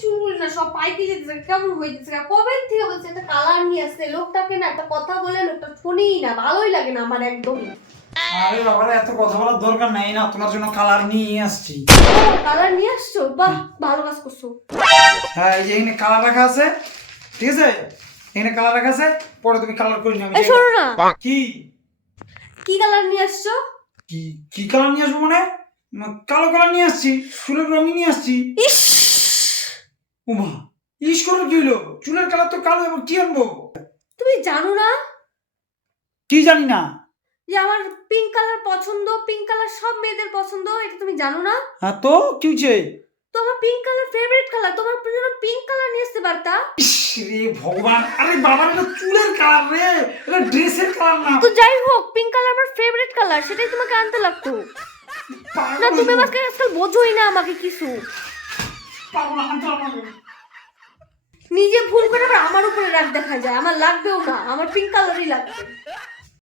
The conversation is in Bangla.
চুলগুলো না সব পাইকে যেতেছে, কেমন হইতেছে, কবে থেকে বলছে একটা কালার নিয়ে আসছে, লোকটাকে না একটা কথা বলে লোকটা শুনিই না, ভালোই লাগে না আমার একদমই। আরে বাবারা, এত কথা বলার দরকার নাই, না তোমার জন্য কালার নিয়ে আসছি। কালার নিয়ে আসছো, বাহ ভালো কাজ করছো। হ্যাঁ, এই যে এখানে কালার রাখা আছে, ঠিক আছে? এখানে কালার রাখা আছে, পরে তুমি কালার করে নিও। এই শোনো না, কি কি কালার নিয়ে আসছো? কি কি কালার নিয়ে আসবো মানে? কালো কালার নিয়ে আসছি, চুলের রঙই নিয়ে আসছি। ইস, উমা, ইস করো কি হলো? চুলের কালার তো কালো, এবং কি আনবো? তুমি জানো না কি জানি না। যে আমার পিঙ্ক কালার পছন্দ, পিঙ্ক কালার সব মেয়েদের পছন্দ, এটা তুমি জানো না? হ্যাঁ তো কি হয়েছে? তোমার পিঙ্ক কালার ফেভারিট কালার, তোমার জন্য পিঙ্ক কালার নিয়ে আসতে পারতা। ইস রে ভগবান, আরে বাবা, এটা চুলের কালার রে, এটা ড্রেসের কালার না। তো যাই হোক, পিঙ্ক কালার আমার ফেভারিট কালার, সেটাই তোমাকে আনতে লাগতো। না তুমি আমাকে আজকাল বোঝোই না আমাকে কিছু। পারবো না, আনতে পারবো না। নিজে ভুল করে আবার আমার উপরে রাগ দেখা যায়, আমার লাগবেও না, আমার পিঙ্ক কালারই লাগবে।